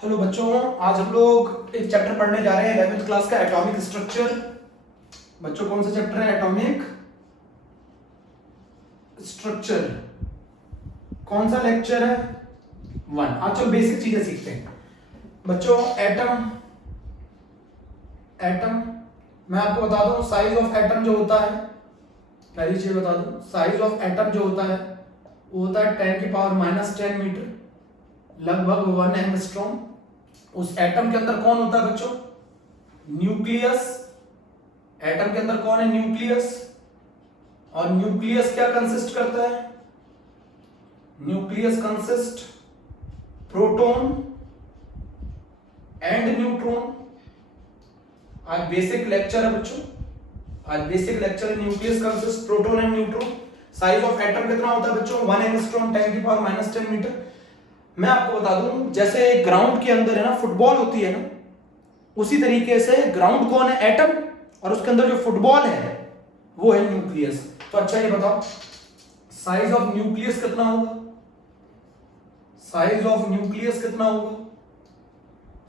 Hello बच्चों, आज हम लोग एक चैप्टर पढ़ने जा रहे हैं 11th क्लास का एटॉमिक स्ट्रक्चर। बच्चों कौन सा चैप्टर है? Atomic structure. कौन सा लेक्चर है? 1। आज चलो बेसिक चीजें सीखते हैं बच्चों। एटम एटम मैं आपको बता दूं, साइज ऑफ एटम जो होता है, पहली चीज बता दूं, साइज ऑफ एटम जो होता है वो होता है 10⁻⁻10 मीटर, लगभग 1 एंगस्ट्रॉम। उस एटम के अंदर कौन होता है बच्चों? न्यूक्लियस। एटम के अंदर कौन है? न्यूक्लियस। और न्यूक्लियस क्या कंसिस्ट करता है? Nucleus consist proton and neutron. आज बेसिक लेक्चर है बच्चों, आज बेसिक लेक्चर है। Nucleus consist proton and neutron. Size of atom कितना होता है बच्चों? 1 एंगस्ट्रॉम 10⁻⁻10 मीटर। मैं आपको बता दूं, जैसे ग्राउंड के अंदर है ना फुटबॉल होती है ना, उसी तरीके से ग्राउंड कौन है? एटम। और उसके अंदर जो फुटबॉल है वो है न्यूक्लियस। तो अच्छा ये बताओ, साइज ऑफ न्यूक्लियस कितना होगा? साइज ऑफ न्यूक्लियस कितना होगा?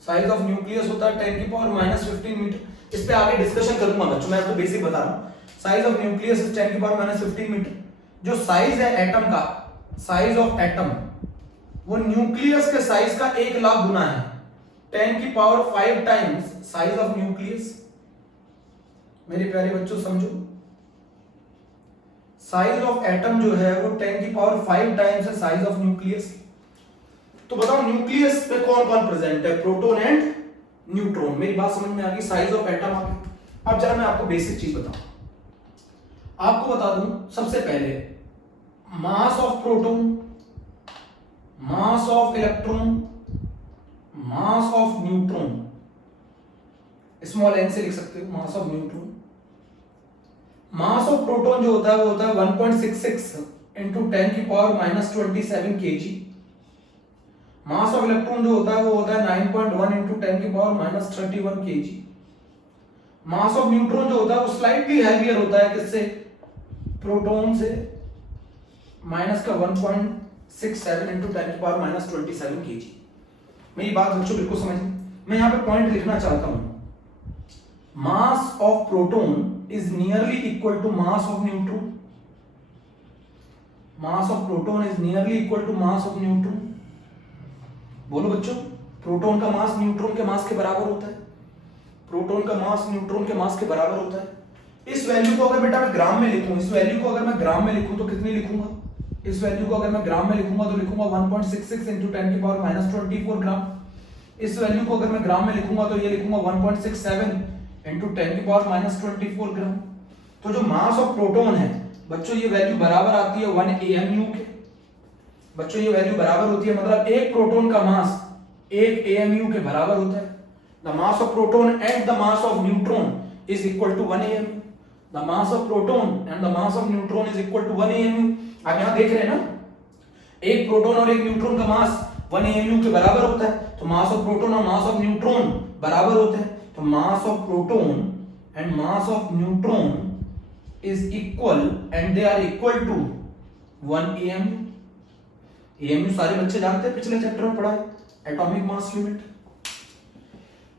साइज ऑफ न्यूक्लियस होता है 10⁻15 मीटर। इस पे आगे डिस्कशन करूंगा बच्चों, मैं आपको बेसिक बता रहा हूं। Size of nucleus is 10⁻15 metre. जो साइज है एटम का, साइज ऑफ एटम वो न्यूक्लियस के साइज का 1 लाख गुना है। 10⁵ टाइम्स साइज ऑफ न्यूक्लियस। मेरे प्यारे बच्चों समझो, साइज ऑफ एटम जो है वो 10⁵ टाइम्स है साइज ऑफ न्यूक्लियस। तो बताओ न्यूक्लियस पे कौन कौन प्रेजेंट है? Proton and neutron. मेरी बात समझ में आ गई? साइज ऑफ एटम आ गई। अब जरा मैं आपको बेसिक चीज बताऊं, आपको बता दूं सबसे पहले mass of proton, mass of electron, mass of neutron. Small n से लिख सकते हो, mass of neutron. Mass of proton जो होता है वो होता है 1.66 into 10⁻⁻27 kg। Mass of electron जो होता है वो होता है 9.1 into 10⁻31 kg। Mass of neutron जो होता है वो स्लाइटली हैवियर होता है, किससे? प्रोटॉन से, माइनस का 1.67 इंटू 10⁻⁻27 kg। मेरी बात बच्चों बिल्कुल समझ, मैं यहां पे पॉइंट लिखना चाहता हूं। मास of proton is nearly equal to mass of neutron. Mass of proton is nearly equal to mass of neutron. बोलो बच्चों, प्रोटॉन का मास न्यूट्रॉन के मास के बराबर होता है। प्रोटॉन का मास न्यूट्रॉन के मास के बराबर होता है। इस वैल्यू को अगर बेटा मैं ग्राम में लिखूं, इस वैल्यू को अगर मैं ग्राम में लिखूं तो कितनी लिखूंगा? इस वैल्यू को अगर मैं ग्राम में लिखूंगा तो लिखूंगा 1.66 इंटू 10⁻⁻24 ग्राम। इस वैल्यू को अगर मैं ग्राम में लिखूंगा तो ये लिखूंगा 1.67 इंटू 10⁻⁻24 ग्राम। तो जो मास ऑफ प्रोटॉन है बच्चों, ये वैल्यू बराबर आती है 1 AMU के। बच्चों ये वैल्यू बराबर होती है, मतलब एक प्रोटॉन का मास 1 AMU के बराबर होता है। The mass of proton and the mass of neutron is equal to 1 AMU। The mass of proton and the mass of neutron is equal to 1 AMU। आप यहां देख रहे हैं ना, एक प्रोटॉन और एक न्यूट्रॉन का मास 1 AMU के बराबर होता है। तो मास ऑफ प्रोटॉन और मास ऑफ न्यूट्रॉन बराबर होते हैं। तो mass of proton and mass of neutron is equal and they are equal to 1 AMU। AMU सारे बच्चे जानते हैं, पिछले चैप्टर में पढ़ा है, atomic mass unit.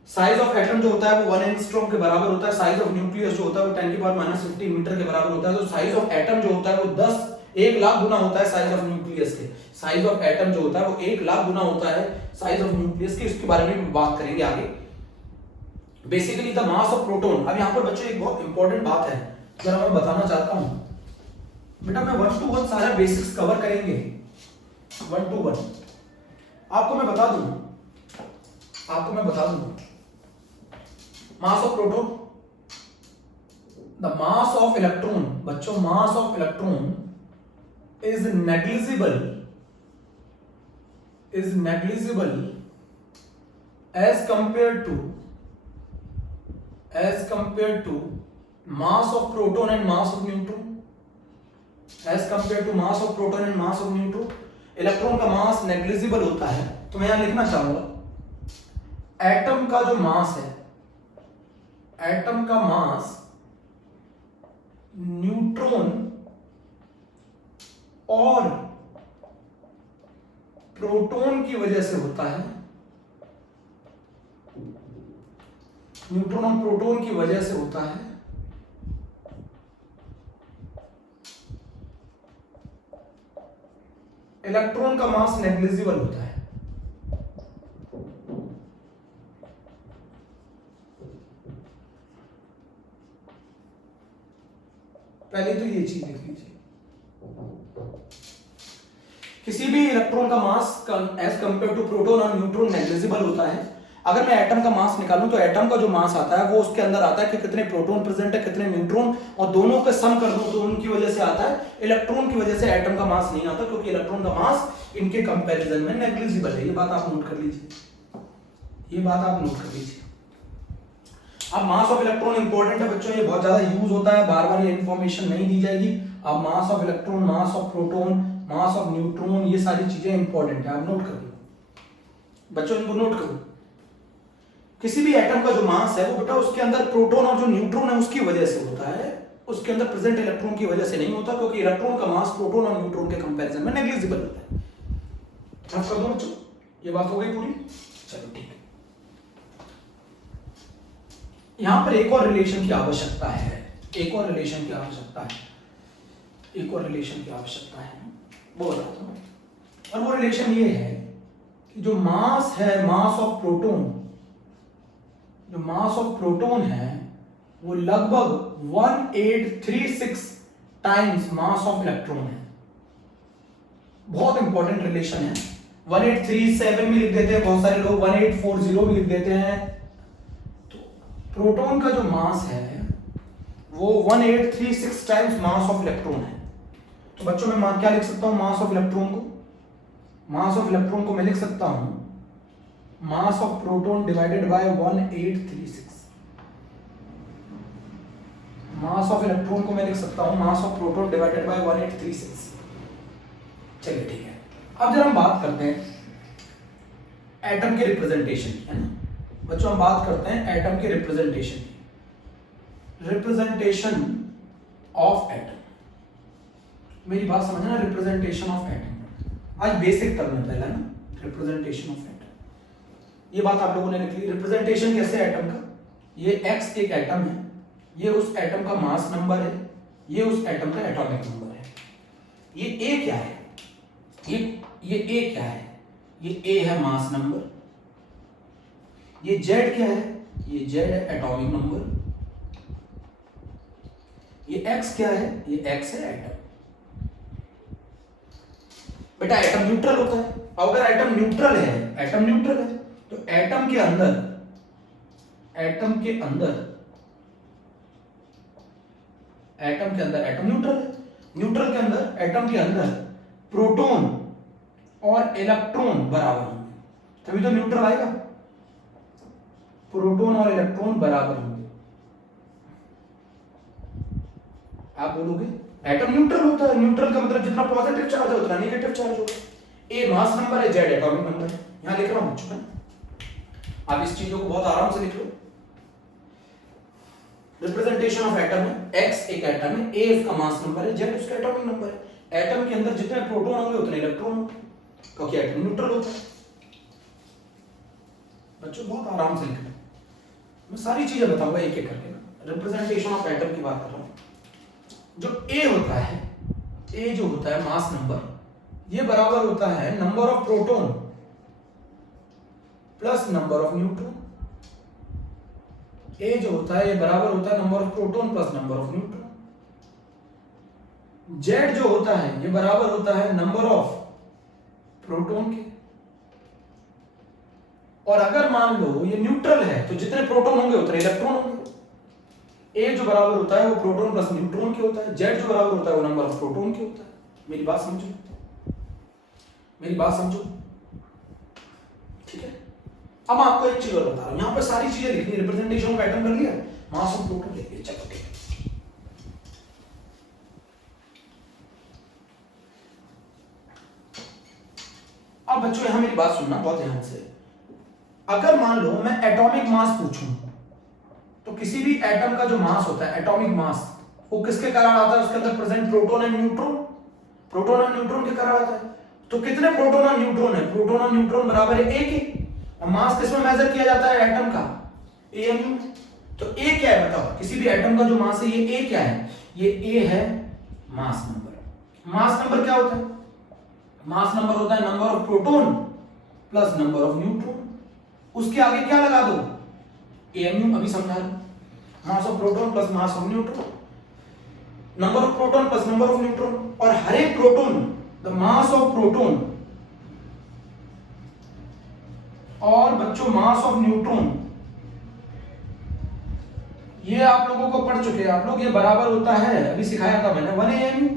Size of atom जो होता है वो 1 एंगस्ट्रॉम के बराबर होता है। साइज ऑफ न्यूक्लियस जो होता है वो 10⁻⁻15 मीटर के बराबर होता है। तो साइज ऑफ एटम जो होता है वो 1 लाख गुना होता है साइज ऑफ न्यूक्लियस के। साइज ऑफ एटम जो होता है वो 1 लाख गुना होता है साइज ऑफ न्यूक्लियस के। इसके बारे में भी बात करेंगे आगे। Basically the mass of proton. अब यहां पर बच्चों एक बहुत इंपॉर्टेंट बात है जरा मैं बताना चाहता हूं। बेटा मैं 1 to 1 सारा बेसिक्स कवर करेंगे, 1 to 1। आपको मैं बता दूं mass of proton, the mass of electron. बच्चों mass of electron is negligible as compare to mass of proton and mass of neutron, as compared to mass of proton and mass of neutron। Electron का मास negligible होता है। तो मैं यहां लिखना चाहूंगा atom का जो मास है, एटम का मास न्यूट्रॉन और प्रोटॉन की वजह से होता है, न्यूट्रॉन और प्रोटॉन की वजह से होता है इलेक्ट्रॉन का मास नेग्लिजिबल होता है। पहले तो ये चीज लिख लीजिए, किसी भी इलेक्ट्रॉन का mass as compare to proton और न्यूट्रॉन नेग्लिजिबल होता है। अगर मैं एटम का मास निकालूं तो एटम का जो मास आता है वो उसके अंदर आता है कि कितने प्रोटॉन प्रेजेंट है कितने न्यूट्रॉन, और दोनों का सम कर दूं तो उनकी वजह से आता है। इलेक्ट्रॉन की वजह से एटम का मास नहीं आता, क्योंकि इलेक्ट्रॉन का मास इनके कंपैरिजन में नेग्लिजिबल है। ये बात आप नोट कर लीजिए, ये बात आप नोट कर लीजिए। अब मास ऑफ इलेक्ट्रॉन इंपॉर्टेंट है बच्चों, ये बहुत ज्यादा यूज होता है, बार बार ये इंफॉर्मेशन नहीं दी जाएगी। अब मास of electron, mass of proton, mass of neutron, ये सारी चीजें इंपॉर्टेंट है, आप नोट कर लो बच्चों, इनको नोट करो। किसी भी एटम का जो मास है वो बेटा उसके अंदर प्रोटॉन और जो न्यूट्रॉन है उसकी वजह से होता है, उसके अंदर प्रेजेंट इलेक्ट्रॉन की वजह से नहीं होता, क्योंकि इलेक्ट्रॉन का मास प्रोटॉन और न्यूट्रॉन के कंपैरिजन में नेग्लिजिबल होता है। माफ कर दो बच्चों, ये बात हो गई पूरी। चलो ठीक है, यहां पर एक और रिलेशन की आवश्यकता है, एक और रिलेशन की आवश्यकता है, एक और रिलेशन की आवश्यकता है, वो बताता हूं। और वो रिलेशन ये है कि जो मास है, मास ऑफ प्रोटॉन, जो मास ऑफ प्रोटॉन है वो लगभग 1836 टाइम्स मास ऑफ इलेक्ट्रॉन है। बहुत इंपॉर्टेंट रिलेशन है। 1837 भी लिख देते हैं बहुत सारे लोग, 1840 भी लिख देते हैं। तो प्रोटॉन का जो मास है वो 1836 टाइम्स मास ऑफ इलेक्ट्रॉन है। तो बच्चों मैं क्या लिख सकता हूं मास ऑफ इलेक्ट्रॉन को? मास ऑफ इलेक्ट्रॉन को मैं लिख सकता हूं मास of proton divided by 1836। Mass of electron को मैं लिख सकता हूं मास ऑफ प्रोटॉन डिवाइडेड बाय 1836। चलिए ठीक है, अब जब हम बात करते हैं एटम के रिप्रेजेंटेशन की, है ना बच्चों, हम बात करते हैं एटम के रिप्रेजेंटेशन की। रिप्रेजेंटेशन ऑफ एटम, मेरी बात समझना, रिप्रेजेंटेशन ऑफ एटम आज बेसिक टर्म है पहला ना, रिप्रेजेंटेशन ऑफ एटम। ये बात आप लोगों ने लिख ली। रिप्रेजेंटेशन कैसे है एटम का? ये एक्स एक एटम है, ये उस एटम का मास नंबर है, ये उस एटम का एटॉमिक नंबर है। ये ए क्या है? ये ए क्या है? ये ए है मास नंबर। ये जेड क्या है? ये जेड है एटॉमिक नंबर। ये एक्स क्या है? ये एक्स है एटम। बेटा एटम न्यूट्रल होता है, और अगर एटम न्यूट्रल है, एटम न्यूट्रल है तो एटम के अंदर, एटम के अंदर, एटम के अंदर, एटम न्यूट्रल है, न्यूट्रल के अंदर, एटम के अंदर प्रोटॉन और इलेक्ट्रॉन बराबर होंगे, तभी तो न्यूट्रल आएगा। प्रोटॉन और इलेक्ट्रॉन बराबर होंगे। आप बोलोगे एटम न्यूट्रल होता है, न्यूट्रल का मतलब जितना पॉजिटिव चार्ज है उतना नेगेटिव चार्ज होता है। ए मास नंबर है, जेड एटॉमिक नंबर है। यहां लिख रहा हूं बच्चों, आप इस चीजों को बहुत आराम से लिख लो। रिप्रेजेंटेशन ऑफ एटम है, एक्स एक एटम है, ए उसका मास नंबर है, जेड उसका एटॉमिक नंबर है। एटम के अंदर जितने प्रोटॉन होंगे उतने इलेक्ट्रॉन होंगे, क्योंकि एटम न्यूट्रल होता है। बच्चों बहुत आराम से लिख लो, मैं सारी चीजें बताऊंगा एक एक करके। रिप्रेजेंटेशन ऑफ एटम की बात कर रहा हूं। जो ए होता है, ए जो होता है मास नंबर, ये बराबर होता है number of proton plus number of neutron. A जो होता है ये बराबर होता है number of proton plus number of neutron. Z जो होता है ये बराबर होता है नंबर ऑफ प्रोटॉन के। और अगर मान लो ये न्यूट्रल है तो जितने प्रोटॉन होंगे उतने इलेक्ट्रॉन होंगे। ए जो बराबर होता है वो प्रोटॉन प्लस न्यूट्रॉन के होता है, जेड जो बराबर होता है वो नंबर ऑफ प्रोटॉन के होता है। मेरी बात समझो, मेरी बात समझो, ठीक है। अब आपको एक चीज और बता रहा हूं, यहां पर सारी चीजें लिखनी, रिप्रेजेंटेशन ऑफ एटम कर लिया, मास ऑफ प्रोटॉन लिख लिया, चलो ठीक है। अब बच्चों यहां मेरी बात सुनना बहुत ध्यान से। अगर मान लो मैं एटॉमिक मास पूछूं तो किसी भी एटम का जो मास होता है, एटॉमिक मास, वो किसके कारण आता है? उसके अंदर present proton and neutron, proton और न्यूट्रॉन के कारण आता है। तो कितने प्रोटॉन और न्यूट्रॉन है? प्रोटॉन और न्यूट्रॉन बराबर है एक ही। और मास किसमें मेजर किया जाता है? एटम का। एएमयू में। तो ए क्या है बताओ, किसी भी एटम का जो मास है, ये ए क्या है, ये ए है मास नंबर। मास नंबर क्या होता है, मास नंबर होता है number of proton plus number of neutron. उसके आगे क्या लगा दो, एएमयू, अभी समझा रहा हूं। मास of proton plus mass of neutron, number of proton plus number of neutron. और हर एक proton, the mass of proton और बच्चों मास ऑफ न्यूट्रॉन, ये आप लोगों को पढ़ चुके हैं आप लोग, ये बराबर होता है, अभी सिखाया था मैंने, 1 एएमयू।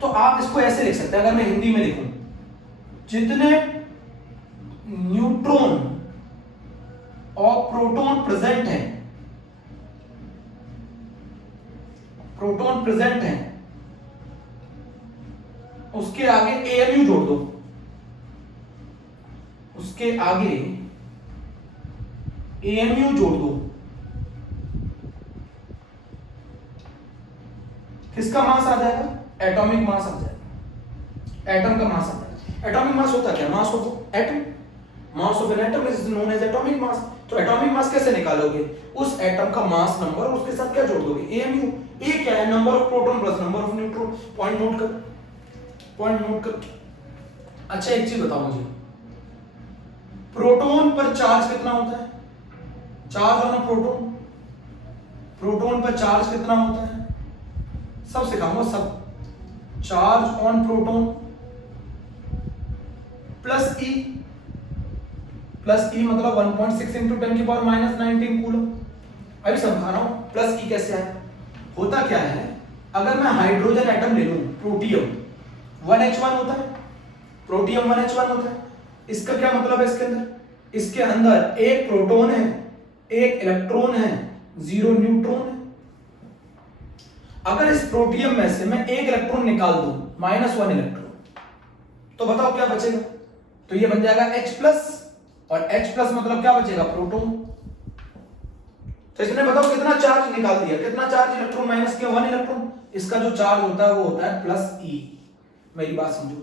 तो आप इसको ऐसे लिख सकते हैं, अगर मैं हिंदी में लिखूं, जितने न्यूट्रॉन और प्रोटॉन प्रेजेंट हैं, प्रोटॉन प्रेजेंट हैं, उसके आगे एएमयू जोड़ दो, उसके आगे एएमयू जोड़ दो। किसका मास आ जाएगा, एटॉमिक मास आ जाएगा, एटम का मास आ जाएगा। एटॉमिक मास होता क्या, mass of atom, mass of an atom is known as atomic mass. तो एटॉमिक मास कैसे निकालोगे, उस एटम का मास नंबर और उसके साथ क्या जोड़ दोगे, एएमयू। ए क्या है, number of proton plus number of neutron. Point note कर, पॉइंट नोट कर। अच्छा एक चीज बताओ मुझे, प्रोटॉन पर चार्ज कितना होता है, charge on a proton, proton पर चार्ज कितना होता है, सब सिखाऊंगा सब। Charge on proton plus E, plus E मतलब 1.6 इंटू 10 की पावर माइनस 19 कूलम। अभी समझा रहा हूं प्लस ई कैसे आया। होता क्या है, अगर मैं हाइड्रोजन एटम ले लूं, प्रोटियम 1H1 होता है, प्रोटियम 1H1 होता है। इसका क्या मतलब है, इसके अंदर एक प्रोटॉन है, एक इलेक्ट्रॉन है, 0 न्यूट्रॉन है। अगर इस प्रोटियम में से मैं एक इलेक्ट्रॉन निकाल दूं, -1 इलेक्ट्रॉन, तो बताओ क्या बचेगा, तो ये बन जाएगा H+, और H+ मतलब क्या बचेगा, प्रोटॉन। तो इसने बताओ कितना चार्ज निकाल दिया, कितना चार्ज, इलेक्ट्रॉन माइनस किया 1 इलेक्ट्रॉन। इसका जो चार्ज होता है वो होता है +E। मेरी बात समझो,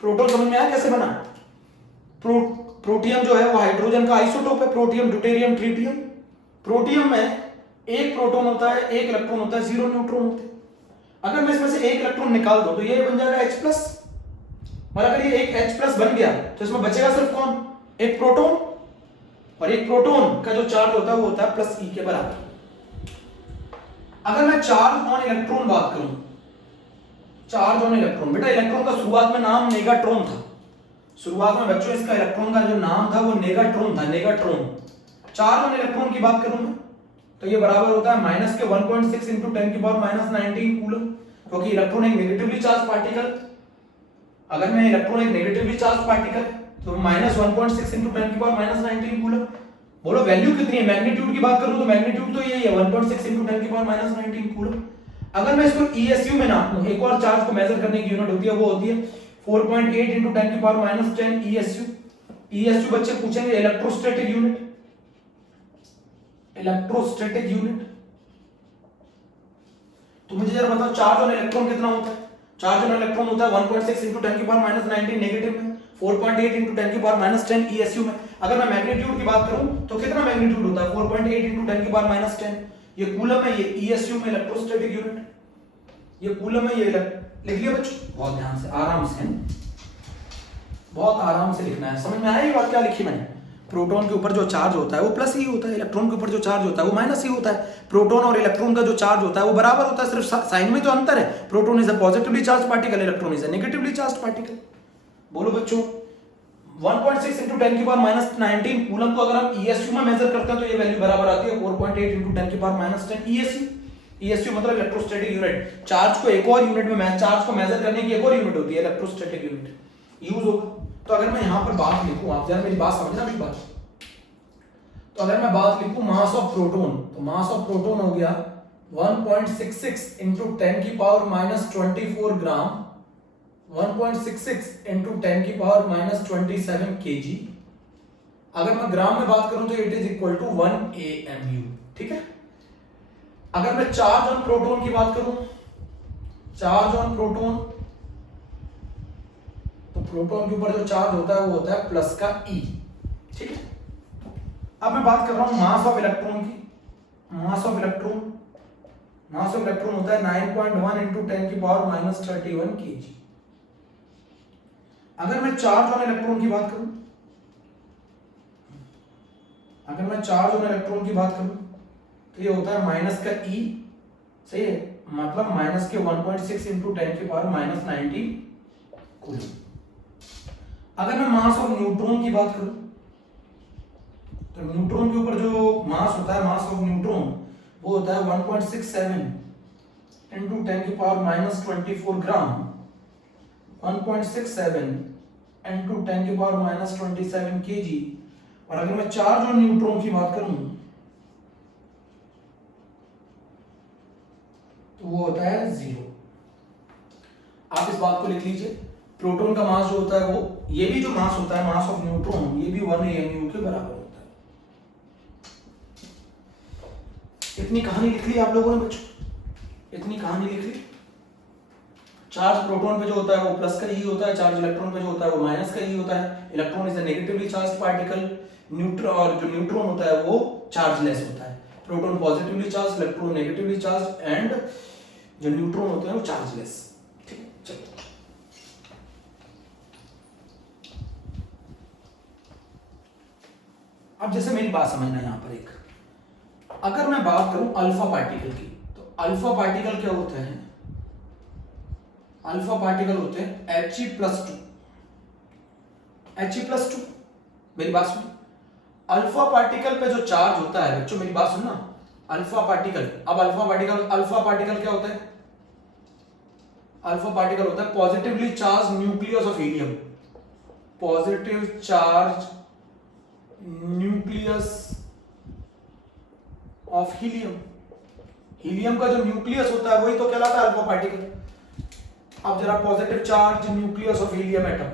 प्रोटॉन समझ में आया कैसे बना। प्रोटियम जो है वो हाइड्रोजन का आइसोटोप है, प्रोटियम, ड्यूटेरियम, ट्रिटियम। प्रोटियम में एक प्रोटॉन होता है, एक इलेक्ट्रॉन होता है, 0 न्यूट्रॉन होते हैं। अगर मैं इसमें से एक इलेक्ट्रॉन निकाल दूं तो ये बन जाएगा H+। और अगर ये एक H+ बन गया तो इसमें बचेगा सिर्फ कौन, एक प्रोटॉन। और एक प्रोटॉन का जो चार्ज होता है वो होता है +E के बराबर। अगर मैं चार्ज ऑन इलेक्ट्रॉन बात करूं, चार्ज ऑन इलेक्ट्रॉन, बेटा इलेक्ट्रॉन का शुरुआत में नाम नेगाट्रॉन था। शुरुआत में बच्चों इसका इलेक्ट्रॉन का जो नाम था वो नेगाट्रॉन था, नेगाट्रॉन। चार्ज ऑन इलेक्ट्रॉन की बात करूं मैं, तो ये बराबर होता है -1.6 इंटू 10 की पावर -19 कूलम, क्योंकि इलेक्ट्रॉन एक नेगेटिवली चार्ज पार्टिकल। अगर मैं इलेक्ट्रॉन एक नेगेटिवली चार्ज पार्टिकल तो -1.6 इंटू 10 की पावर -19 कूलम। बोलो वैल्यू कितनी है, मैग्नीट्यूड की बात करूं तो मैग्नीट्यूड तो यही है 1.6 इंटू 10 की पावर -19 कूलम। अगर मैं इसको ESU में नापूं, एक और चार्ज को मेजर करने की यूनिट होती है, वो होती है 4.8 इंटू 10 की पावर -10 ESU। ESU बच्चे पूछेंगे इलेक्ट्रोस्टैटिक यूनिट, इलेक्ट्रोस्टैटिक यूनिट। तो मुझे जरा बताओ चार्ज ऑन इलेक्ट्रॉन कितना होता है। चार्ज ऑन इलेक्ट्रॉन होता है 1.6 इंटू 10 की पावर -19 नेगेटिव में, 4.8 इंटू 10 की पावर -10 ESU में। अगर मैं मैग्नीट्यूड की बात करूं तो कितना मैग्नीट्यूड होता है, 4.8 इंटू 10 की पावर -10। ये कूलम है, ये ESU में इलेक्ट्रोस्टैटिक यूनिट, ये कूलम है, ये लिख लिया बच्चों, बहुत ध्यान से, आराम से, बहुत आराम से लिखना है। समझ में आया ये बात क्या लिखी मैंने। प्रोटॉन के ऊपर जो चार्ज होता है वो +E होता है, इलेक्ट्रॉन के ऊपर जो चार्ज होता है वो -E होता है। प्रोटॉन और इलेक्ट्रॉन का जो चार्ज होता है वो बराबर होता है, सिर्फ साइन में तो अंतर है। Proton is a positively charge particle, electron is a negatively charge particle. बोलो बच्चों 1.6 इंटू 10 की पावर -19 कूलम को अगर हम ESU में मेजर करते हैं तो ये वैल्यू बराबर आती है 4.8 इंटू 10 की पावर -10 ESU। ESU मतलब इलेक्ट्रोस्टैटिक यूनिट। चार्ज को एक और यूनिट में, चार्ज को मेजर करने की एक और यूनिट होती है इलेक्ट्रोस्टैटिक यूनिट, यूज होगा। तो अगर मैं यहां पर बात लिखूं, आप जरा मेरी बात समझना मेरी बात। तो अगर मैं बात लिखूं मास ऑफ प्रोटॉन, तो मास ऑफ प्रोटॉन हो गया 1.66 इंटू 10 की पावर -24 ग्राम, 1.66 इंटू 10 की पावर -27 kg। अगर मैं ग्राम में बात करूं तो it is equal to 1 AMU। ठीक है। अगर मैं चार्ज ऑन प्रोटॉन की बात करूं, चार्ज ऑन प्रोटॉन, तो प्रोटॉन के ऊपर जो चार्ज होता है वो होता है प्लस का E। ठीक है। अब मैं बात कर रहा हूं मास ऑफ इलेक्ट्रॉन की। मास ऑफ इलेक्ट्रॉन होता है 9.1 इंटू 10 की पावर माइनस 31 kg। अगर मैं चार्ज ऑन इलेक्ट्रॉन की बात करूं, तो ये होता है माइनस का ई, सही है, मतलब माइनस के 1.6 इंटू 10 की पावर माइनस 19 कूलम। अगर मैं मास ऑफ न्यूट्रॉन की बात करूं, तो न्यूट्रॉन के ऊपर जो मास होता है, मास ऑफ न्यूट्रॉन, वो होता है 1.67 इंटू 10 की पावर माइनस 24 ग्राम। 1.67 इंटू 10 की पावर माइनस 27 kg। और अगर मैं चार्ज ऑन न्यूट्रॉन की बात करूं, तो वो होता है 0। आप इस बात को लिख लीजिए, प्रोटॉन का मास जो होता है वो, ये भी जो मास होता है मास ऑफ न्यूट्रॉन, ये भी 1 AMU के बराबर होता है। इतनी कहानी लिख ली आप लोगों ने बच्चों, इतनी कहानी लिख ली। चार्ज प्रोटॉन पे जो होता है वो प्लस का ई होता है, चार्ज इलेक्ट्रॉन पे जो होता है वो माइनस का ई होता है। Electron is a negatively charged particle, neutron और जो न्यूट्रॉन होता है वो चार्जलेस होता है। Proton positively charge, electron negatively charge, and जो न्यूट्रॉन होते हैं वो चार्जलेस। ठीक है, चलो अब जैसे मेरी बात समझना यहां पर एक, अगर मैं बात करूं अल्फा पार्टिकल की, तो अल्फा पार्टिकल क्या होते हैं? अल्फा पार्टिकल होते हैं He+2। He+2, मेरी बात सुनो। अल्फा पार्टिकल पे जो चार्ज होता है बच्चों, मेरी बात सुनना, अल्फा पार्टिकल, अब अल्फा पार्टिकल क्या होता है? अल्फा पार्टिकल होता है positively charge nucleus of helium. Positive charge nucleus of helium. Helium का जो न्यूक्लियस होता है वही तो कहलाता है अल्फा पार्टिकल। अब जरा positive charge nucleus of helium atom,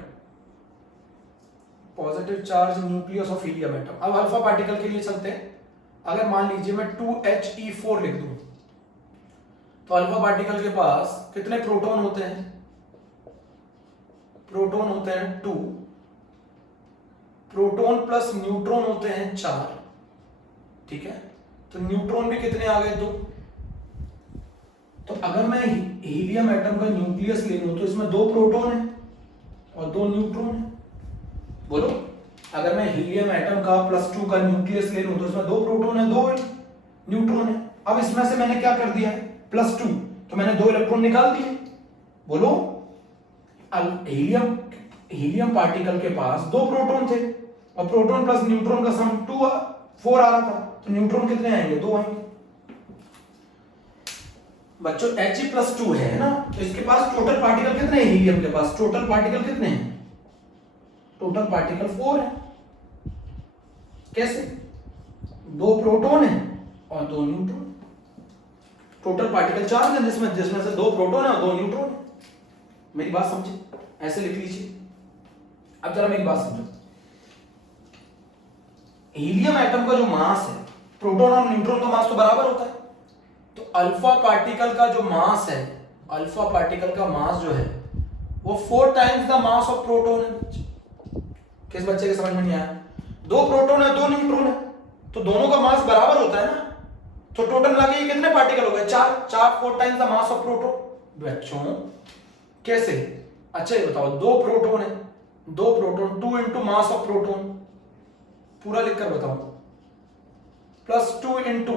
positive charge nucleus of helium atom. अब अल्फा पार्टिकल के लिए चलते हैं। अगर मान लीजिए मैं 2He4 लिख दूं, तो अल्फा पार्टिकल के पास कितने प्रोटॉन होते हैं? प्रोटॉन होते हैं 2, प्रोटॉन प्लस न्यूट्रॉन होते हैं 4। ठीक है, तो न्यूट्रॉन भी कितने आ गए? 2। तो अगर मैं हीलियम एटम का न्यूक्लियस ले लूं, तो इसमें 2 प्रोटॉन है और 2 न्यूट्रॉन है। बोलो, अगर मैं हीलियम एटम का +2 का न्यूक्लियस ले लूं, तो इसमें 2 प्रोटॉन है, 2 न्यूट्रॉन है। अब इसमें से मैंने क्या कर दिया है? +2, तो मैंने 2 इलेक्ट्रॉन निकाल दिए। बोलो, हीलियम पार्टिकल के पास 2 प्रोटॉन थे और प्रोटॉन प्लस न्यूट्रॉन का सम 4 आ रहा था, तो न्यूट्रॉन कितने आएंगे? 2 आएंगे। बच्चों He+2 है ना, तो इसके पास टोटल पार्टिकल कितने हैं? हीलियम के पास टोटल पार्टिकल कितने हैं? टोटल पार्टिकल 4 है। कैसे? 2 प्रोटॉन है और 2 न्यूट्रॉन। टोटल पार्टिकल चार्ज है जिसमें से 2 प्रोटॉन है और 2 न्यूट्रॉन है। मेरी बात समझे? ऐसे लिख लीजिए। अब जरा मेरी बात समझो, हीलियम एटम का जो मास है, प्रोटॉन और न्यूट्रॉन का मास तो बराबर होता है। तो अल्फा पार्टिकल का जो मास है, अल्फा पार्टिकल का मास जो है वो 4 times the mass of proton है। किस बच्चे के समझ में नहीं आया? 2 प्रोटॉन है, 2 न्यूट्रॉन है, तो दोनों का मास बराबर होता है ना, तो टोटल मिला के कितने पार्टिकल हो गए? 4 times the mass of proton. बच्चों कैसे? अच्छा ये बताओ, 2 प्रोटॉन है, 2 proton, 2 into mass of proton, पूरा लिखकर बताओ, plus 2 into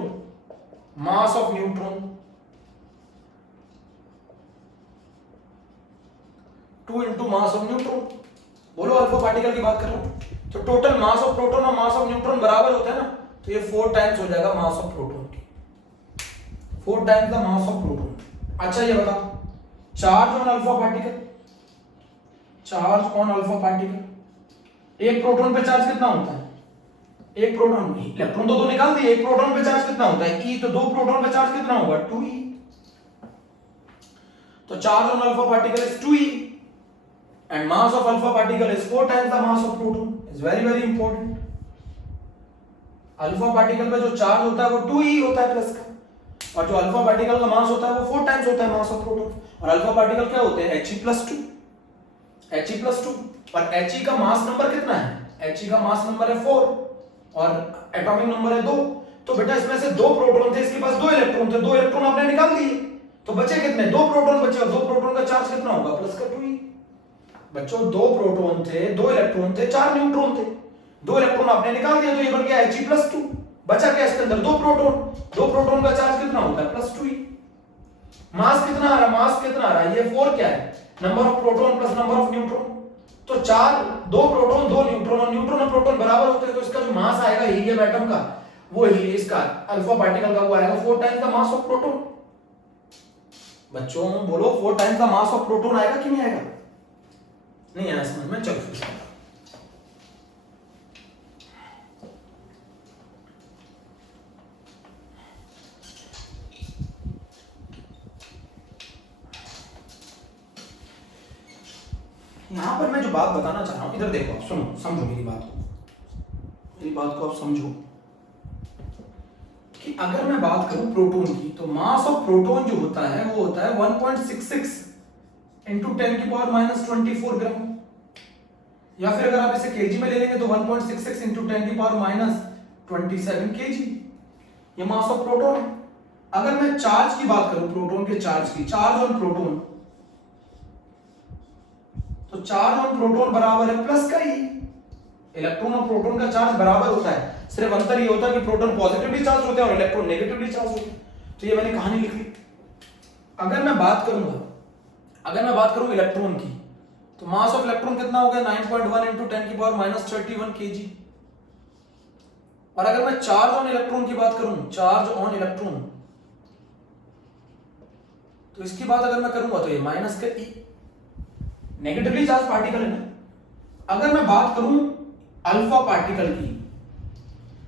mass of neutron, 2 into mass of neutron. बोलो, अल्फा पार्टिकल की बात कर रहा हूं, तो टोटल मास ऑफ प्रोटॉन और मास ऑफ न्यूट्रॉन बराबर होता है ना, तो ये 4 टाइम्स हो जाएगा मास ऑफ प्रोटॉन की, 4 times the mass of proton. अच्छा ये बताओ, charge on alpha particle, charge on alpha particle, एक प्रोटॉन पे चार्ज कितना होता है? एक प्रोटॉन, इलेक्ट्रॉन तो 2 निकाल दिए, एक प्रोटॉन पे चार्ज कितना होता है? E, तो 2 प्रोटॉन पे चार्ज कितना होगा? 2E। तो charge on alpha particle is 2E and mass of alpha particle is 4 times the mass of proton. Is very important. Alpha particle पे जो चार्ज होता है वो 2E होता है प्लस का, और जो अल्फा पार्टिकल का मास होता है वो 4 टाइम्स होता है मास ऑफ प्रोटॉन। और अल्फा पार्टिकल क्या होते हैं? He+2, He+2। और He का मास नंबर कितना है? He का मास नंबर है 4 और एटॉमिक नंबर है 2, तो बेटा इसमें से 2 प्रोटॉन थे, इसके पास 2 इलेक्ट्रॉन थे, 2 इलेक्ट्रॉन आपने निकाल दिए, तो बचे कितने? 2 प्रोटॉन बचे, और 2 प्रोटॉन का चार्ज कितना होगा? प्लस का 2e। बच्चों 2 प्रोटॉन थे, 2 इलेक्ट्रॉन थे, 4 न्यूट्रॉन थे, 2 इलेक्ट्रॉन आपने निकाल दिया, तो ये बन गया He+2। बचा क्या इसके अंदर? 2 प्रोटॉन, 2 प्रोटॉन का चार्ज कितना होता है? Plus 2e। मास कितना आ रहा है? मास कितना आ रहा है? ये 4 क्या है? Number of proton plus number of neutron. तो 4, 2 प्रोटॉन 2 न्यूट्रॉन, और न्यूट्रॉन और प्रोटॉन बराबर होते हैं, तो इसका जो मास आएगा हीलियम एटम का, वो ही इसका अल्फा पार्टिकल का वो आएगा 4 times the mass of proton. बच्चों बोलो 4 times the mass of proton आएगा कि नहीं आएगा? नहीं आया समझ में? चलो फिर यहां पर मैं जो बात बताना चाह रहा हूं, इधर देखो, आप सुनो, समझो मेरी बात को आप समझो कि अगर मैं बात करूं प्रोटॉन की, तो मास ऑफ प्रोटॉन जो होता है वो होता है 1.66 इंटू 10⁻24 ग्राम, या फिर अगर आप इसे केजी में ले लेंगे तो 1.66 इंटू 10⁻27 केजी, ये मास ऑफ प्रोटॉन है। अगर मैं चार्ज की बात करूं, प्रोटॉन के चार्ज की, चार्ज ऑन प्रोटॉन, तो चार्ज ऑन प्रोटॉन बराबर है प्लस का ही। इलेक्ट्रॉन और प्रोटॉन का चार्ज बराबर होता है, सिर्फ अंतर ये होता है कि प्रोटॉन पॉजिटिवली चार्ज होते हैं और इलेक्ट्रॉन नेगेटिवली चार्ज होते हैं। तो ये मैंने कहानी लिख ली। अगर मैं बात करूं इलेक्ट्रॉन की, तो मास ऑफ इलेक्ट्रॉन कितना हो गया? 9.1 इंटू 10⁻31 केजी। और अगर मैं चार्ज ऑन इलेक्ट्रॉन की बात करूं, चार्ज ऑन इलेक्ट्रॉन, तो इसकी बात अगर मैं करूंगा तो ये माइनस का ई, नेगेटिवली चार्ज पार्टिकल है ना। अगर मैं बात करूं अल्फा पार्टिकल की,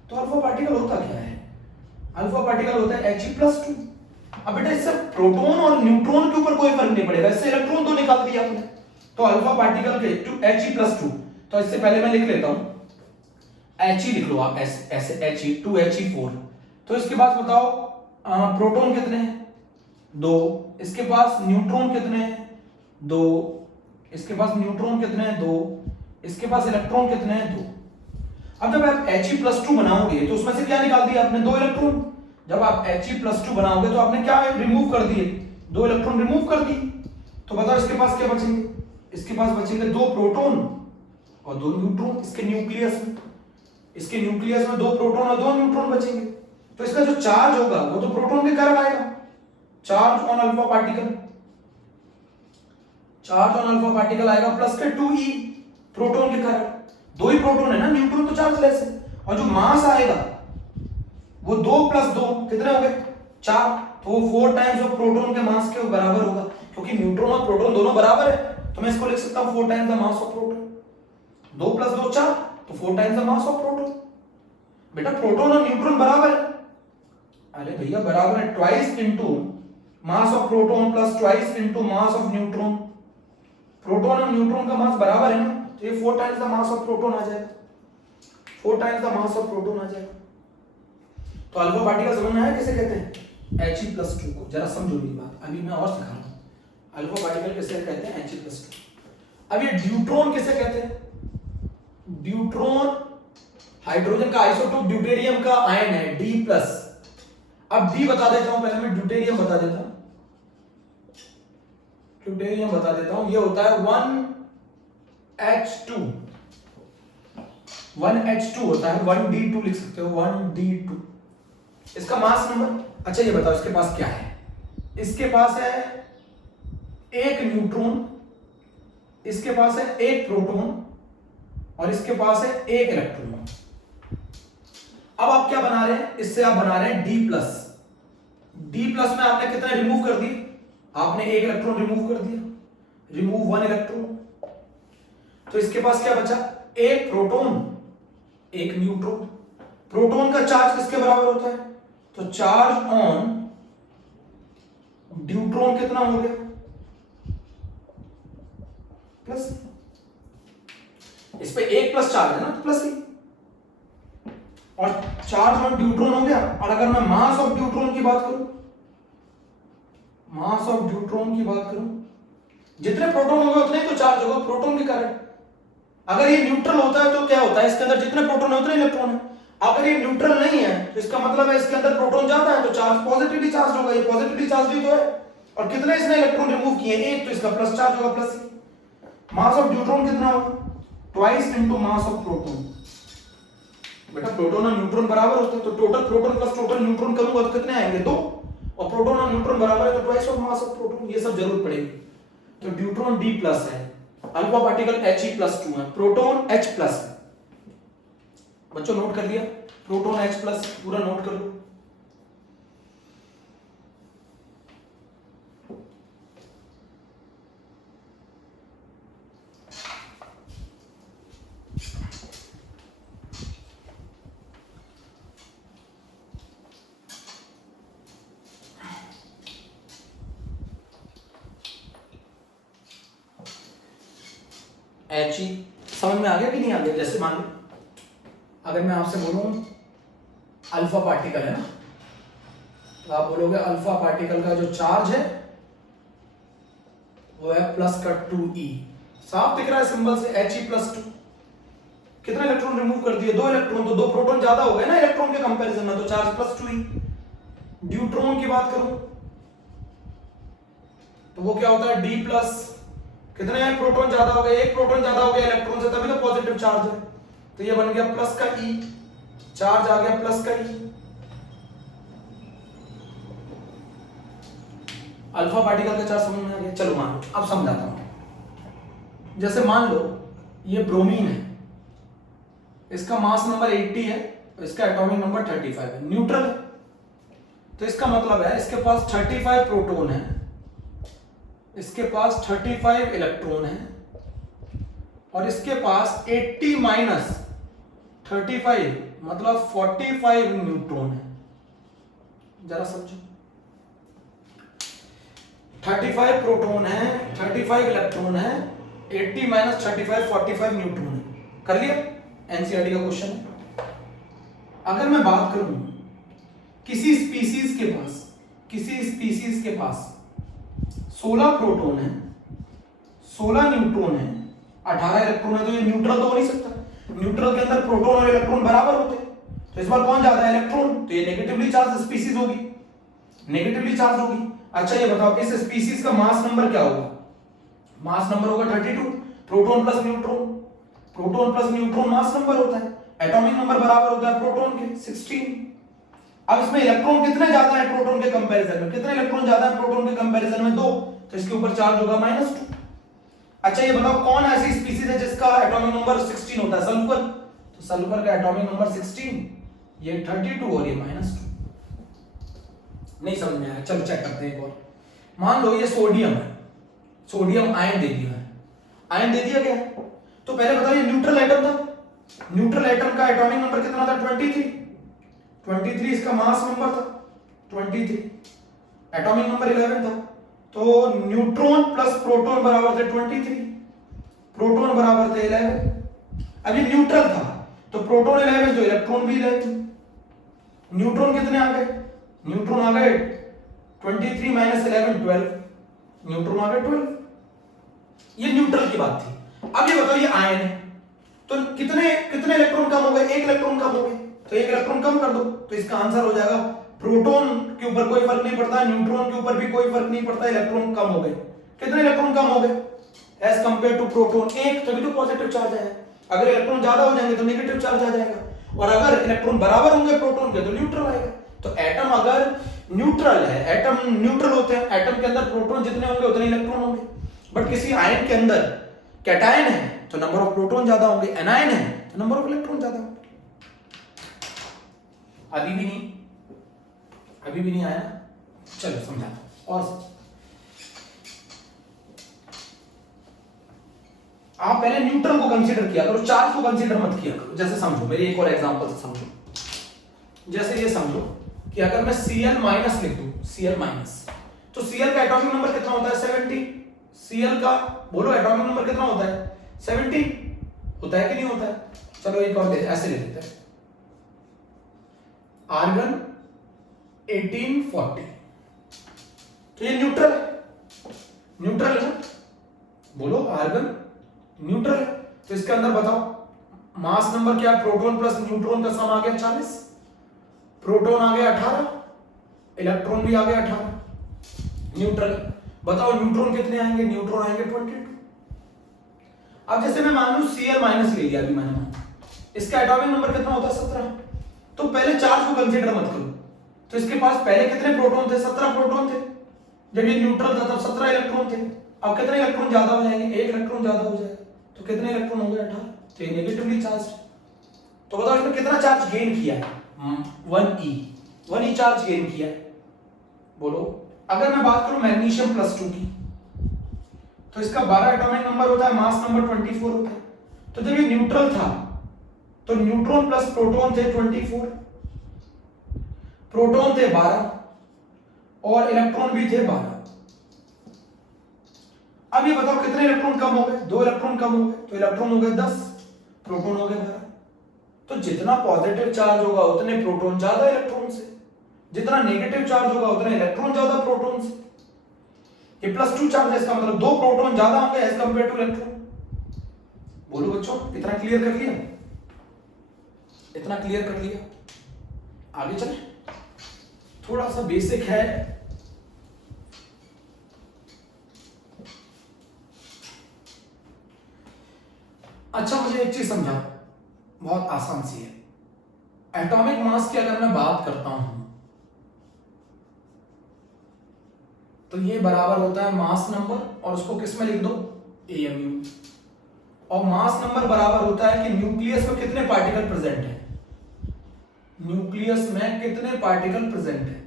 तो अल्फा पार्टिकल होता क्या है? अल्फा पार्टिकल होता है He+2। अब बेटा इससे प्रोटॉन और न्यूट्रॉन के ऊपर कोई फर्क नहीं पड़ेगा, इससे इलेक्ट्रॉन तो निकाल दिया आपने, तो अल्फा पार्टिकल के He+2, तो इससे पहले मैं लिख लेता हूं, He लिख लो आप, ऐसे He 2He4। तो इसके बाद बताओ प्रोटॉन कितने हैं? 2। इसके पास न्यूट्रॉन कितने हैं? 2। इसके पास न्यूट्रॉन कितने हैं? 2। इसके पास इलेक्ट्रॉन कितने हैं? 2। अब जब आप He+2 बनाओगे तो उसमें से क्या निकाल दिया आपने? 2 इलेक्ट्रॉन। जब आप He+2 बनाओगे तो आपने क्या रिमूव कर दिए? 2 इलेक्ट्रॉन रिमूव कर दिए। तो बताओ इसके पास क्या बचेंगे? इसके पास बचेंगे 2 प्रोटॉन और 2 न्यूट्रॉन। इसके न्यूक्लियस में 2 प्रोटॉन और 2 न्यूट्रॉन बचेंगे। तो इसका जो चार्ज होगा वो तो प्रोटॉन के कारण आएगा। चार्ज ऑन अल्फा पार्टिकल आएगा प्लस के 2e, प्रोटॉन के कारण। 2 ही प्रोटॉन है ना, न्यूट्रॉन तो चार्जलेस है। और जो मास आएगा वो 2 + 2 कितने हो गए? 4। तो वो 4 टाइम्स ऑफ प्रोटॉन के मास के बराबर होगा, क्योंकि न्यूट्रॉन और प्रोटॉन दोनों बराबर है। तो मैं इसको लिख सकता हूं 4 times the mass of proton. 2 + 2 4, तो 4 times the mass of proton. बेटा प्रोटॉन और न्यूट्रॉन बराबर है। अरे भैया बराबर है, twice into mass of proton plus twice into mass of neutron. Proton और न्यूट्रॉन का मास बराबर है ना, तो ये 4 times the mass of proton आ जाएगा। 4 times the mass of proton आ जाएगा। तो अल्फा पार्टिकल समझ में आया किसे कहते हैं? He+2 को। जरा समझो मेरी बात, अभी मैं और सिखा रहा हूं। अल्फा पार्टिकल किसे कहते हैं? He+2। अब ये ड्यूट्रॉन किसे कहते हैं? ड्यूट्रॉन हाइड्रोजन का आइसोटोप ड्यूटेरियम का आयन है D+। अब D बता देता हूं, पहले मैं ड्यूटेरियम बता देता हूं। ये होता है 1H2 होता है, 1D2 लिख सकते हो, 1D2 इसका मास नंबर। अच्छा ये बताओ इसके पास क्या है? इसके पास है 1 न्यूट्रॉन, इसके पास है 1 प्रोटॉन और इसके पास है 1 इलेक्ट्रॉन। अब आप क्या बना रहे हैं? इससे आप बना रहे हैं D+ में आपने कितने रिमूव कर दिए? आपने 1 इलेक्ट्रॉन रिमूव कर दिया, रिमूव 1 इलेक्ट्रॉन। तो इसके पास क्या बचा? 1 प्रोटॉन 1 न्यूट्रॉन। प्रोटॉन का चार्ज किसके बराबर होता है? तो चार्ज ऑन ड्यूट्रॉन कितना हो गया? प्लस। इस पे 1 प्लस चार्ज है ना, तो प्लस ही। और चार्ज ऑन ड्यूट्रॉन हो गया। और अगर मैं मास ऑफ ड्यूट्रॉन की बात करूं, जितने प्रोटॉन होंगे उतने ही तो चार्ज होगा प्रोटॉन के कारण। अगर ये न्यूट्रल होता है तो क्या होता है? इसके अंदर जितने प्रोटॉन है उतने इलेक्ट्रॉन है। अगर ये न्यूट्रल नहीं है तो इसका मतलब है इसके अंदर प्रोटॉन ज्यादा है, तो चार्ज पॉजिटिवली चार्ज होगा, ये पॉजिटिवली चार्ज ही तो है। और कितने इसने इलेक्ट्रॉन रिमूव किए? एक, तो इसका प्लस चार्ज होगा, प्लस। मास ऑफ न्यूट्रॉन कितना होगा? Twice into mass of proton. बेटा प्रोटॉन और न्यूट्रॉन बराबर होते हैं, तो total proton plus total neutron करूंगा तो कितने आएंगे? 2। और प्रोटॉन और न्यूट्रॉन बराबर है तो twice of mass of proton, ये सब जरूरत पड़ेगी। तो न्यूट्रॉन D+ है, अल्फा पार्टिकल He+2 है, प्रोटॉन H+ है। बच्चों नोट कर लिया? प्रोटॉन H+, पूरा नोट कर लो। He समझ में आ गया कि नहीं आ गया? जैसे मान लो अगर मैं आपसे बोलूं अल्फा पार्टिकल है ना, तो आप बोलोगे अल्फा पार्टिकल का जो चार्ज है वो है प्लस का 2e। साफ दिख रहा है सिंबल से, He+2। कितने इलेक्ट्रॉन रिमूव कर दिए? 2 इलेक्ट्रॉन, तो 2 प्रोटॉन ज्यादा हो गए ना इलेक्ट्रॉन के कंपैरिजन में, तो चार्ज +2e। न्यूट्रॉन की बात करूं तो वो क्या होता है? D+। कितने प्रोटॉन ज्यादा हो गए? 1 प्रोटॉन ज्यादा हो गया इलेक्ट्रॉन से, तभी तो पॉजिटिव चार्ज है। तो ये बन गया प्लस का E, चार्ज आ गया प्लस का E। अल्फा पार्टिकल का चार्ज समझ में आ गया? चलो मान लो, अब समझाता हूं। जैसे मान लो ये ब्रोमीन है, इसका मास नंबर 80 है, इसका एटॉमिक नंबर 35 है, न्यूट्रल है। तो इसका मतलब है इसके पास 35 प्रोटॉन है, इसके पास 35 इलेक्ट्रॉन है, और इसके पास 80 माइनस 35 मतलब 45 न्यूट्रॉन है। जरा समझो, 35 प्रोटॉन है, 35 इलेक्ट्रॉन है, 80 माइनस 35 45 न्यूट्रॉन है। कर लिया? एनसीईआरटी का क्वेश्चन है। अगर मैं बात करूं किसी स्पीसीज के पास 16 प्रोटॉन है, 16 न्यूट्रॉन है, 18 इलेक्ट्रॉन है, तो ये न्यूट्रल तो हो नहीं सकता। न्यूट्रल के अंदर प्रोटॉन और इलेक्ट्रॉन बराबर होते हैं, तो इस बार कौन ज्यादा है? इलेक्ट्रॉन। तो ये नेगेटिवली चार्ज स्पीसीज होगी, नेगेटिवली चार्ज होगी। अच्छा ये बताओ इस स्पीसीज का मास नंबर क्या होगा? मास नंबर होगा 32, proton plus neutron. Proton plus neutron mass number होता है, एटॉमिक नंबर बराबर होता है प्रोटॉन के 16। अब इसमें इलेक्ट्रॉन कितने ज्यादा है प्रोटॉन के कंपैरिजन में? कितने इलेक्ट्रॉन ज्यादा है प्रोटॉन के कंपैरिजन में? 2, तो इसके ऊपर चार्ज होगा -2। अच्छा ये बताओ कौन ऐसी स्पीसीज है जिसका एटॉमिक नंबर 16 होता है? सल्फर। तो सल्फर का एटॉमिक नंबर 16, ये 32 और ये -2। नहीं समझ में आया? चलो चेक करते हैं एक और। मान लो ये सोडियम है, सोडियम आयन दे दिया है, आयन दे दिया गया। तो पहले बताओ ये न्यूट्रल एटम था, न्यूट्रल एटम का एटॉमिक नंबर कितना था? 23 इसका मास नंबर था 23, एटॉमिक नंबर 11 था। तो न्यूट्रॉन प्लस प्रोटॉन बराबर थे 23, प्रोटॉन बराबर थे 11। अब ये न्यूट्रल था तो प्रोटॉन 11 तो इलेक्ट्रॉन भी 11। न्यूट्रॉन कितने आ गए? न्यूट्रॉन आ गए 23 माइनस 11 12, न्यूट्रॉन आ गए 12। ये न्यूट्रल की बात थी। अब ये बताओ ये आयन है, तो कितने इलेक्ट्रॉन कम हो गए? 1 इलेक्ट्रॉन कम हो गए, तो 1 इलेक्ट्रॉन कम कर दो, तो इसका आंसर हो जाएगा प्रोटॉन के ऊपर कोई फर्क नहीं पड़ता, न्यूट्रॉन के ऊपर भी कोई फर्क नहीं पड़ता, इलेक्ट्रॉन कम हो गए। कितने इलेक्ट्रॉन कम हो गए? एज कंपेयर टू प्रोटॉन 1, तभी तो पॉजिटिव चार्ज आया। अगर इलेक्ट्रॉन ज्यादा हो जाएंगे तो नेगेटिव चार्ज आ जाएगा, और अगर इलेक्ट्रॉन बराबर होंगे प्रोटॉन के तो न्यूट्रल आएगा। तो एटम अगर न्यूट्रल है, एटम न्यूट्रल होते हैं, एटम के अंदर प्रोटॉन जितने होंगे उतने इलेक्ट्रॉन होंगे। बट किसी आयन के अंदर कैटायन है तो नंबर ऑफ प्रोटॉन ज्यादा होंगे, एनायन है तो नंबर ऑफ इलेक्ट्रॉन ज्यादा होंगे। अभी भी नहीं आया? चलो समझाता हूं। और आप पहले न्यूट्रल को कंसीडर किया करो, चार्ज को कंसीडर मत किया करो। जैसे समझो, मेरी एक और एग्जांपल से समझो। जैसे ये समझो कि अगर मैं Cl- लिख दूं, Cl-, तो Cl का एटॉमिक नंबर कितना होता है? 70। Cl का बोलो एटॉमिक नंबर कितना होता है? 70 होता है कि नहीं होता है? चलो एक और ऐसे ले लेते हैं, आर्गन 1840, तो ये न्यूट्रल है, न्यूट्रल है ना? बोलो आर्गन न्यूट्रल है, तो इसके अंदर बताओ मास नंबर क्या है, प्रोटॉन प्लस न्यूट्रॉन का सम आ गया 40, प्रोटॉन आ गया 18, इलेक्ट्रॉन भी आ गया 18, न्यूट्रल। बताओ न्यूट्रॉन कितने आएंगे, न्यूट्रॉन आएंगे 22। अब जैसे मैं मान लूं Cl माइनस ले लिया अभी मैंने, इसका एटॉमिक नंबर कितना होता है 17। तो पहले चार्ज को कंसीडर मत करो, तो इसके पास पहले कितने प्रोटॉन थे, 17 प्रोटॉन थे। जब ये न्यूट्रल था तब 17 इलेक्ट्रॉन थे। अब कितने इलेक्ट्रॉन ज्यादा हो जाएंगे, एक इलेक्ट्रॉन ज्यादा हो जाएगा, तो कितने इलेक्ट्रॉन हो गए 18, तो ये नेगेटिवली चार्ज। तो बताओ इसमें कितना चार्ज गेन किया है, 1e चार्ज गेन किया है। बोलो अगर मैं बात करूं मैग्नीशियम +2 की, तो इसका 12 एटॉमिक नंबर होता है, मास नंबर 24 होता है। तो जब ये न्यूट्रल था तो न्यूट्रॉन प्लस प्रोटॉन थे 24, प्रोटॉन थे 12 और इलेक्ट्रॉन भी थे 12। अब ये बताओ कितने इलेक्ट्रॉन कम हो गए, 2 इलेक्ट्रॉन कम हो गए, तो इलेक्ट्रॉन हो गए 10, प्रोटॉन हो गए 12। तो जितना पॉजिटिव चार्ज होगा उतने प्रोटॉन ज्यादा इलेक्ट्रॉन से, जितना नेगेटिव चार्ज होगा उतने इलेक्ट्रॉन ज्यादा प्रोटॉन से। ये +2 चार्ज है, इसका मतलब 2 प्रोटॉन ज्यादा होंगे एज कंपेयर टू इलेक्ट्रॉन। बोलो बच्चों इतना क्लियर कर लिया, इतना क्लियर कर लिया। आगे चले, थोड़ा सा बेसिक है। अच्छा मुझे एक चीज समझाओ, बहुत आसान सी है। एटॉमिक मास की अगर मैं बात करता हूं तो ये बराबर होता है मास नंबर, और उसको किस में लिख दो, AMU। और मास नंबर बराबर होता है कि न्यूक्लियस में कितने पार्टिकल प्रेजेंट है, न्यूक्लियस में कितने पार्टिकल प्रेजेंट है,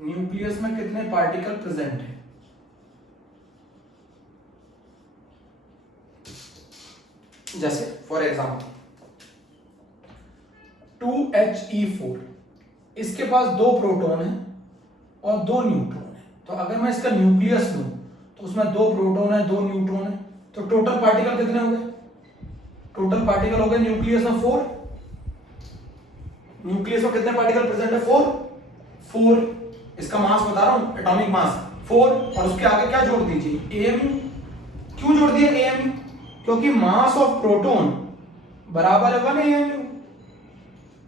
न्यूक्लियस में कितने पार्टिकल प्रेजेंट है। जैसे फॉर एग्जांपल 2He4, इसके पास 2 प्रोटॉन है और 2 न्यूट्रॉन है। तो अगर मैं इसका न्यूक्लियस लूं तो उसमें 2 प्रोटॉन है 2 न्यूट्रॉन है, तो टोटल पार्टिकल कितने हो गए, टोटल पार्टिकल हो गए न्यूक्लियस में 4। न्यूक्लियस में कितने पार्टिकल प्रेजेंट है, 4। इसका मास बता रहा हूं, एटॉमिक मास 4, और उसके आगे क्या जोड़ दीजिए, AMU। क्यों जोड़ दिया AMU, क्योंकि मास ऑफ प्रोटॉन बराबर है 1 AMU,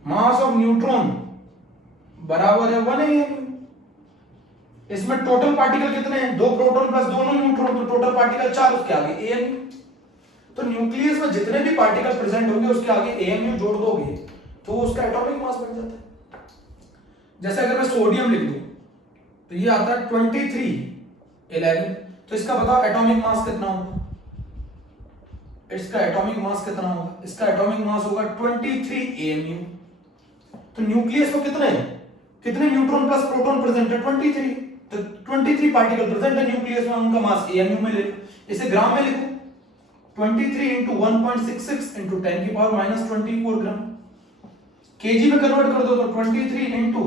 मास ऑफ न्यूट्रॉन बराबर है 1 AMU। इसमें टोटल पार्टिकल कितने हैं, 2 प्रोटॉन प्लस दोनों न्यूट्रॉन, तो टोटल पार्टिकल 4, उसके आगे AMU। तो न्यूक्लियस में जितने भी पार्टिकल प्रेजेंट होंगे उसके आगे AMU जोड़ दोगे तो उसका एटॉमिक मास बन जाता है। जैसे अगर मैं सोडियम लिख दूं तो ये आता है 2311, तो इसका बताओ एटॉमिक मास कितना होगा, इसका एटॉमिक मास कितना होगा, इसका एटॉमिक मास होगा 23 AMU। तो न्यूक्लियस में कितने न्यूट्रॉन प्लस प्रोटॉन प्रेजेंट है, 23। तो 23 पार्टिकल प्रेजेंट है न्यूक्लियस में, उनका मास AMU में ले लो। इसे ग्राम में लिखो, 23 into 1.66 into 10 की पावर -24 ग्राम। केजी में कन्वर्ट कर दो तो 23 into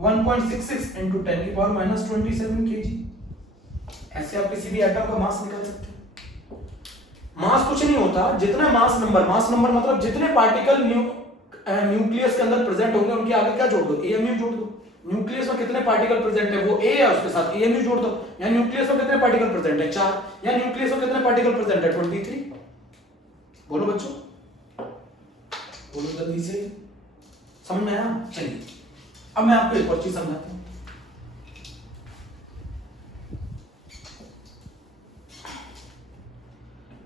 1.66 into 10 की पावर -27 केजी। ऐसे आप किसी भी एटम का मास निकाल सकते हो। मास कुछ नहीं होता, जितना मास नंबर मतलब जितने पार्टिकल न्यूक्लियस के अंदर प्रेजेंट होंगे उनके आगे क्या जोड़ दो, AMU जोड़ दो। न्यूक्लियस में कितने पार्टिकल प्रेजेंट है, वो A है, उसके साथ AMU जोड़ दो। या न्यूक्लियस में कितने पार्टिकल प्रेजेंट है, 4। या न्यूक्लियस में कितने पार्टिकल प्रेजेंट है, 23। बोलो बच्चों, बोलो जल्दी से, समझ में आया। चलिए अब मैं आपको एक और चीज समझाता हूं।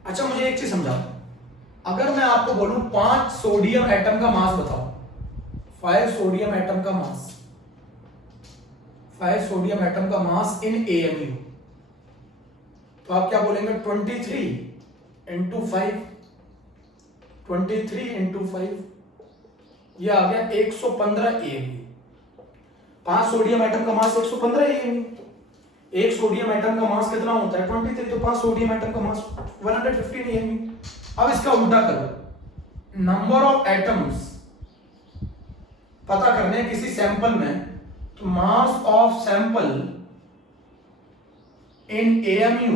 अच्छा मुझे एक चीज समझाओ, अगर मैं आपको बोलूं 5 सोडियम एटम का मास बताओ, 5 सोडियम एटम का मास, 5 सोडियम एटम का मास इन AMU, तो आप क्या बोलेंगे, 23 into 5, 23 into 5, ये आ गया 115 AMU। 5 सोडियम एटम का मास 115 AMU। एक सोडियम एटम का मास कितना होता है, 23, तो 5 सोडियम एटम का मास 115 AMU। अब इसका उल्टा करो, नंबर ऑफ एटम्स पता करने किसी सैंपल में, तो mass of sample in AMU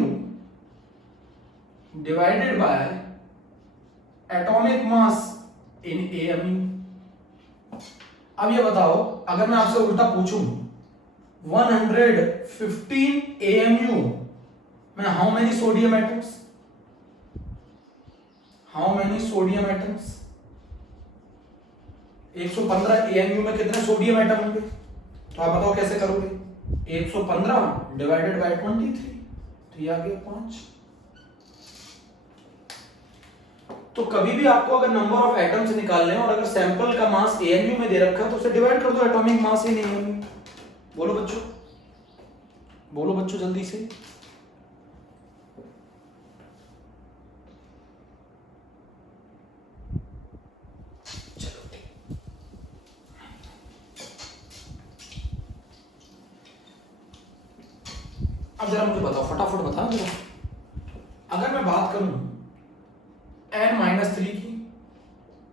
divided by atomic mass in AMU। अब ये बताओ, अगर मैं आपसे उल्टा पूछूं 115 AMU में how many sodium atoms, how many sodium atoms? 115 ANU में कितने सोडियम एटम होंगे? तो आप बताओ कैसे करोगे? 115 डिवाइडेड बाय 23, तो ये आ गया 5। तो कभी भी आपको अगर नंबर ऑफ एटम्स निकालने हैं और अगर सैंपल का मास ANU में दे रखा है तो उसे डिवाइड कर दो एटॉमिक मास ही नहीं है। बोलो बच्चों, बोलो बच्चों जल्दी से। चलो ठीक, अब जरा मुझे बताओ, फटाफट बताओ जरा। अगर मैं बात करूं N-3 की,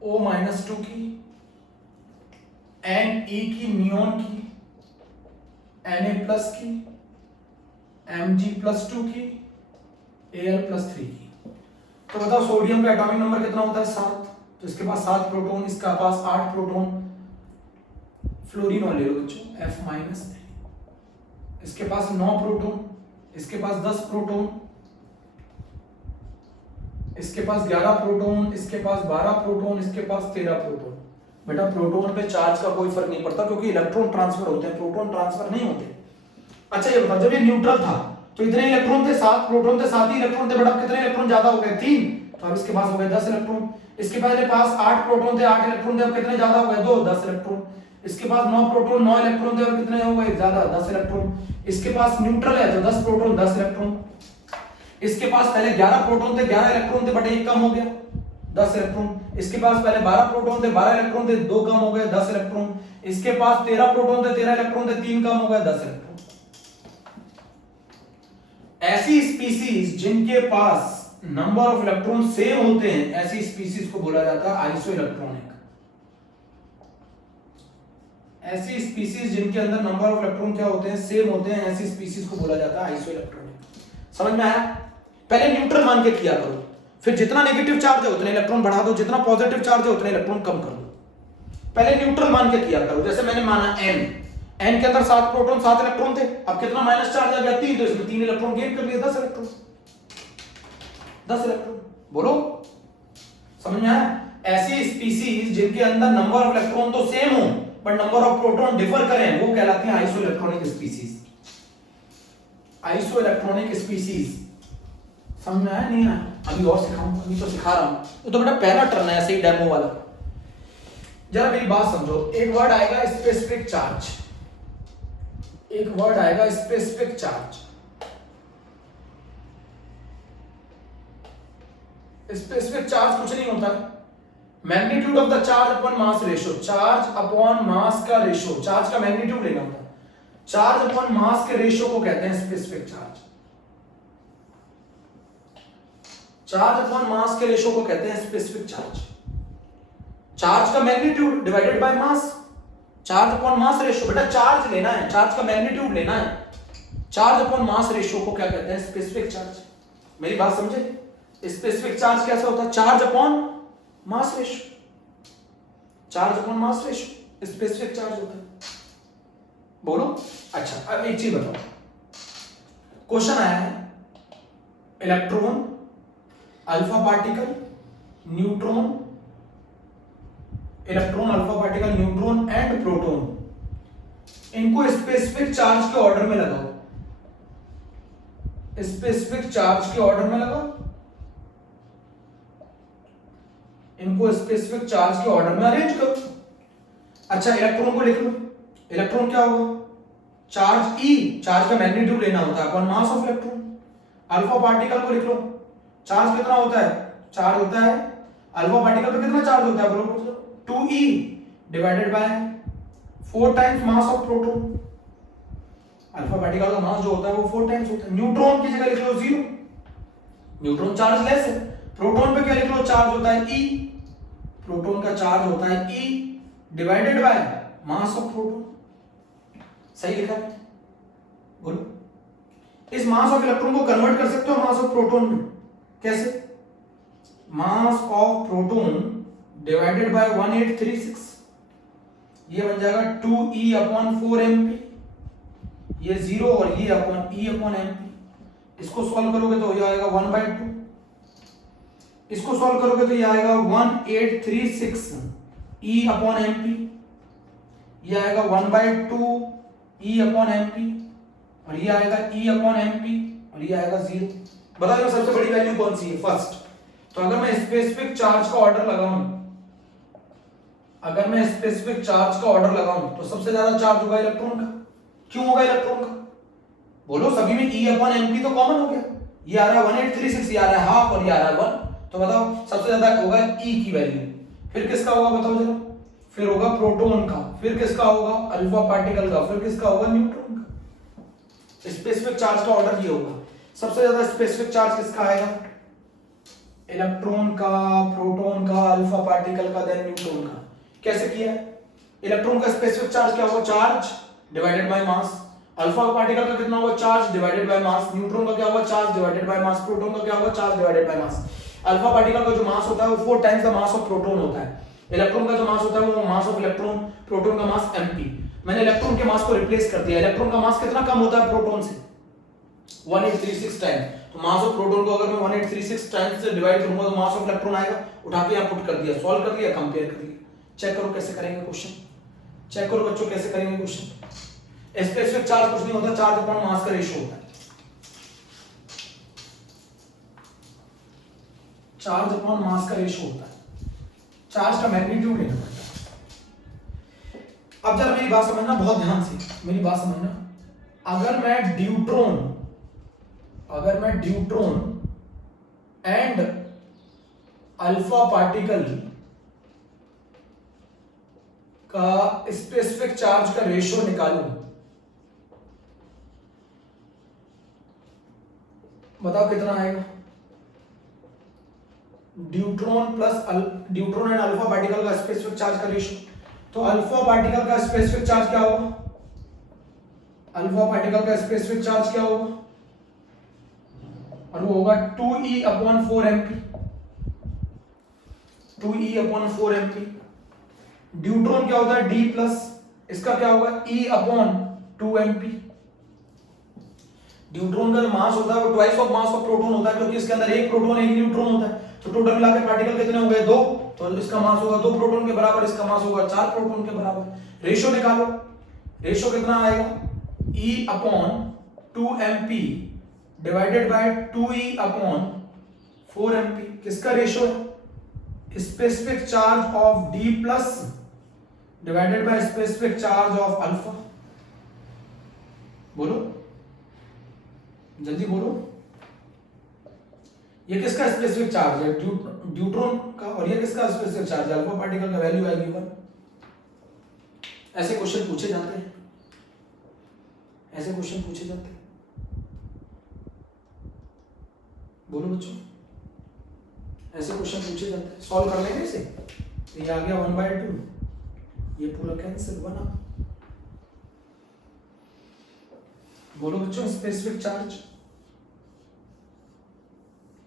O-2 की, Ne की, नियोन की, Na+ की, Mg+2 की, Al+3 की, तो बताओ सोडियम का एटॉमिक नंबर कितना होता है? 7। तो इसके पास 7 प्रोटॉन, इसका पास 8 प्रोटॉन। फ्लोरीन वाले लो बच्चों, F-3, इसके पास 9 प्रोटॉन, इसके पास 10 प्रोटॉन, इसके पास 11 प्रोटॉन, इसके पास 12 प्रोटॉन, इसके पास 13 प्रोटॉन। बेटा प्रोटॉन पे चार्ज का कोई फर्क नहीं पड़ता क्योंकि इलेक्ट्रॉन ट्रांसफर होते हैं, प्रोटॉन ट्रांसफर नहीं होते। अच्छा ये बताओ, जब ये न्यूट्रल था तो इतने इलेक्ट्रॉन थे, 7 प्रोटॉन थे, 7 ही इलेक्ट्रॉन थे। बेटा कितने इलेक्ट्रॉन ज्यादा हो गए? 3। तो अब इसके पास हो गए 10 इलेक्ट्रॉन। इसके पहले पास 8 प्रोटॉन थे, 8 इलेक्ट्रॉन थे, अब कितने ज्यादा हो गए? 2, 10 इलेक्ट्रॉन। इसके पास 9 प्रोटॉन, 9 इलेक्ट्रॉन थे, और कितने हो गए? ज्यादा, 10 इलेक्ट्रॉन। इसके पास न्यूट्रल है तो 10 प्रोटॉन, 10 इलेक्ट्रॉन। इसके पास पहले 11 प्रोटॉन थे, 11 इलेक्ट्रॉन थे, बट एक कम हो गया, 10 इलेक्ट्रॉन। इसके पास पहले 12 प्रोटॉन थे, 12 इलेक्ट्रॉन थे, 2 कम हो गए, 10 इलेक्ट्रॉन। इसके पास 13 प्रोटॉन थे, 13 इलेक्ट्रॉन थे, 3 कम हो गए, 10 इलेक्ट्रॉन। ऐसी स्पीसीज जिनके पास नंबर ऑफ इलेक्ट्रॉन सेम होते हैं, ऐसी स्पीसीज को बोला जाता है आइसो इलेक्ट्रॉनिक। ऐसी स्पीसीज जिनके अंदर नंबर ऑफ इलेक्ट्रॉन क्या होते हैं? सेम होते हैं, ऐसी स्पीसीज को बोला जाता है आइसो इलेक्ट्रॉनिक। समझ में आया? पहले न्यूट्रल मान के किया करो, फिर जितना नेगेटिव चार्ज है उतने इलेक्ट्रॉन बढ़ा दो, जितना पॉजिटिव चार्ज है उतने इलेक्ट्रॉन कम कर दो। पहले न्यूट्रल मान के किया करो। जैसे मैंने माना n के अंदर 7 प्रोटॉन, 7 इलेक्ट्रॉन थे, अब कितना माइनस चार्ज आ गया? 3, तो इसमें 3 इलेक्ट्रॉन गेन कर लिए, 10 इलेक्ट्रॉन, 10 इलेक्ट्रॉन। बोलो समझ में आया? ऐसी स्पीसीज जिनके अंदर नंबर ऑफ इलेक्ट्रॉन तो सेम हो but number of proton differ करें, वो कहलाती हैं iso electronic species. Iso electronic species समझ में आया? नहीं आया? अभी और सिखाऊंगा, अभी तो सिखा रहा हूं। तो बेटा पहला टर्न है ऐसे ही डेमो वाला। जरा मेरी बात समझो, एक वर्ड आएगा स्पेसिफिक चार्ज, एक वर्ड आएगा स्पेसिफिक चार्ज। स्पेसिफिक चार्ज कुछ नहीं होता, magnitude of the charge upon mass ratio. Charge upon mass का रेशियो, चार्ज का मैग्नीट्यूड लेना होता है। चार्ज अपॉन मास के रेशियो को कहते हैं specific charge. Charge upon mass के रेशियो को कहते हैं स्पेसिफिक चार्ज। चार्ज का magnitude divided by mass, charge upon mass ratio. बेटा चार्ज लेना है, चार्ज का मैग्नीट्यूड लेना है। चार्ज अपॉन मास रेशियो को क्या कहते हैं? Specific charge. मेरी बात समझे? स्पेसिफिक चार्ज कैसा होता है? Charge upon mass ratio, charge upon mass ratio specific charge होता है। बोलो। अच्छा अब एक चीज बताओ, क्वेश्चन आया है electron, alpha particle, neutron, electron, alpha particle, neutron and proton, इनको स्पेसिफिक चार्ज के ऑर्डर में लगाओ। स्पेसिफिक चार्ज के ऑर्डर में लगाओ, इनको स्पेसिफिक चार्ज के ऑर्डर में अरेंज करो। अच्छा इलेक्ट्रॉन को लिख लो। इलेक्ट्रॉन क्या होगा? चार्ज E, चार्ज का मैग्नीट्यूड लेना होता है upon mass of electron. Alpha particle को लिख लो, चार्ज कितना होता है? चार्ज होता है अल्फा पार्टिकल पे कितना चार्ज होता है? बोलो 2e divided by 4 times mass of proton. Alpha particle का मास जो होता है वो 4 टाइम्स होता है। न्यूट्रॉन की जगह लिख लो 0, न्यूट्रॉन चार्ज लेस है। प्रोटॉन पे क्या लिख लो? चार्ज होता है E, प्रोटॉन का चार्ज होता है E divided by mass of proton. सही लिखा है? बोलो। इस मास ऑफ इलेक्ट्रॉन को कन्वर्ट कर सकते हो मास ऑफ प्रोटॉन में। कैसे? मास ऑफ प्रोटॉन डिवाइडेड बाय 1836, ये बन जाएगा 2e अपॉन 4mp, ये 0 और ये अपॉन e अपॉन mp। इसको सॉल्व करोगे तो ये आएगा 1/2। इसको सॉल्व करोगे तो ये आएगा 1836 E अपॉन MP, ये आएगा 1/2 E अपॉन MP, और ये आएगा E अपॉन MP, और ये आएगा 0। बताओ सबसे बड़ी वैल्यू कौन सी है? फर्स्ट। तो अगर मैं स्पेसिफिक चार्ज का ऑर्डर लगाऊं, अगर मैं स्पेसिफिक चार्ज का ऑर्डर लगाऊं तो सबसे ज्यादा चार्ज होगा इलेक्ट्रॉन का। क्यों होगा इलेक्ट्रॉन का? बोलो, सभी में E अपॉन MP तो कॉमन हो गया। ये आ रहा है 1836, ये आ रहा है हाफ, और ये आ रहा है 1। तो बताओ सबसे ज्यादा होगा E की वैल्यू। फिर किसका होगा बताओ जरा? फिर होगा प्रोटॉन का, फिर किसका होगा? अल्फा पार्टिकल का, फिर किसका होगा? न्यूट्रॉन का। स्पेसिफिक चार्ज का ऑर्डर ये होगा। सबसे ज्यादा स्पेसिफिक चार्ज किसका आएगा? इलेक्ट्रॉन का, प्रोटॉन का, अल्फा पार्टिकल का, देन न्यूट्रॉन का। कैसे किया है? इलेक्ट्रॉन का स्पेसिफिक चार्ज क्या होगा? Charge divided by mass. Alpha particle का कितना होगा? Charge divided by mass. Neutron का क्या होगा? Charge divided by mass. Proton का क्या होगा? Charge divided by mass. Alpha particle का जो मास होता है वो 4 times the mass of proton होता है। इलेक्ट्रॉन का जो मास होता है वो मास ऑफ इलेक्ट्रॉन, प्रोटॉन का मास mp। मैंने इलेक्ट्रॉन के मास को रिप्लेस कर दिया। इलेक्ट्रॉन का मास कितना कम होता है प्रोटॉन से? 1836 टाइम। तो मास ऑफ प्रोटॉन को अगर मैं 1836 टाइम्स से डिवाइड करूंगा तो मास ऑफ इलेक्ट्रॉन आएगा। उठा के यहां पुट कर दिया, सॉल्व कर लिया, कंपेयर कर लिया। चेक करो कैसे करेंगे क्वेश्चन। चेक करो बच्चों कैसे करेंगे क्वेश्चन। स्पेसिफिक चार्ज कुछ नहीं होता, चार्ज अपॉन मास का रेशियो होता है। चार्ज अपॉन मास का रेशियो होता है। चार्ज का मैग्नीट्यूड लेना पड़ता है। अब जरा मेरी बात समझना बहुत ध्यान से, मेरी बात समझना। अगर मैं ड्यूट्रॉन एंड अल्फा पार्टिकल का स्पेसिफिक चार्ज का रेशियो निकालूं, बताओ कितना आएगा? ड्यूट्रॉन एंड अल्फा पार्टिकल का स्पेसिफिक चार्ज का रेशियो। तो अल्फा पार्टिकल का स्पेसिफिक चार्ज क्या होगा? अल्फा पार्टिकल का स्पेसिफिक चार्ज क्या होगा? और वो होगा 2e upon 4mp। 2e upon 4mp। Deuteron क्या होता है? d प्लस, इसका क्या होगा? e upon 2mp। ड्यूट्रॉन का मास होता है वो twice of mass of proton होता है, क्योंकि इसके अंदर एक प्रोटॉन एक न्यूट्रॉन होता है। तो टोटल मिलाकर पार्टिकल कितने हो गए? 2। तो इसका मास होगा 2 प्रोटॉन के बराबर, इसका मास होगा 4 प्रोटॉन के बराबर। रेशियो निकालो। रेशियो कितना आएगा? E upon 2mp divided by 2e upon 4mp। किसका रेशियो है? Specific charge of D plus divided by specific charge of alpha. बोलो जल्दी बोलो। ये किसका स्पेसिफिक चार्ज है? ड्यूट्रॉन का। और ये किसका स्पेसिफिक चार्ज है? अल्फा पार्टिकल का। वैल्यू आएगी 1। ऐसे क्वेश्चन पूछे जाते हैं, ऐसे क्वेश्चन पूछे जाते हैं। बोलो बच्चों, ऐसे क्वेश्चन पूछे जाते हैं। सॉल्व कर लेंगे इसे। ये आ गया 1/2, ये पूरा कैंसिल 1 आ। बोलो बच्चों, specific charge.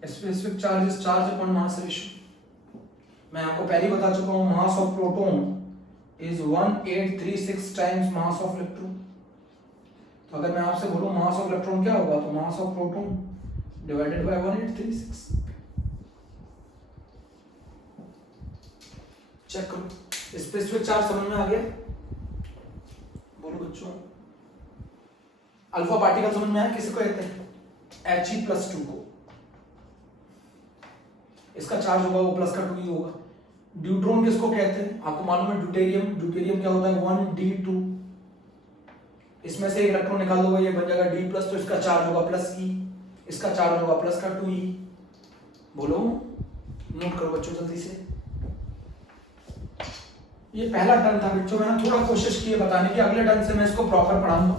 Specific charge is charge upon mass ratio. मैं आपको पहले बता चुका हूं, मास of proton is 1836 times mass of electron. तो अगर मैं आपसे बोलूं मास ऑफ इलेक्ट्रॉन क्या होगा, तो mass of proton divided by 1836। Check करो, स्पेसिफिक चार्ज समझ में आ गया? बोलो बच्चों, अल्फा पार्टिकल समझ में आया? किसी को कहते हैं He+2 को। इसका चार्ज होगा वो प्लस का 2e होगा। ड्यूट्रॉन किसको कहते हैं? आपको मालूम है ड्यूटेरियम। ड्यूटेरियम क्या होता है? 1d2। इसमें से एक इलेक्ट्रॉन निकाल दोगे, ये बन जाएगा D प्लस, तो इसका चार्ज होगा प्लस e, इसका चार्ज होगा प्लस का 2e। बोलो, नोट करो बच्चों जल्दी से। ये पहला टर्न था बच्चों, मैंने थोड़ा कोशिश की है बताने की। अगले टर्न से मैं इसको प्रॉपर पढ़ाऊंगा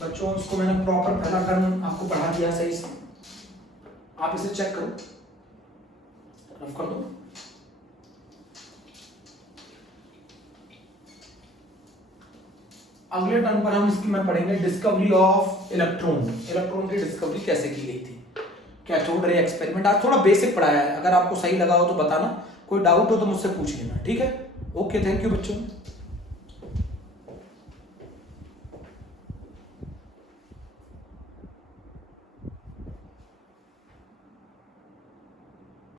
बच्चों। इसको मैंने प्रॉपर पहला टर्न आपको पढ़ा दिया सही से। आप इसे चेक करो, रफ कर दो। अगले टर्न पर हम इसकी में पढ़ेंगे डिस्कवरी ऑफ इलेक्ट्रॉन। इलेक्ट्रॉन की डिस्कवरी कैसे की गई थी, कैथोड रे एक्सपेरिमेंट। आज थोड़ा बेसिक पढ़ाया है, अगर आपको सही लगा हो तो बताना, कोई डाउट हो तो मुझसे पूछ लेना, ठीक है? ओके, थैंक यू बच्चों।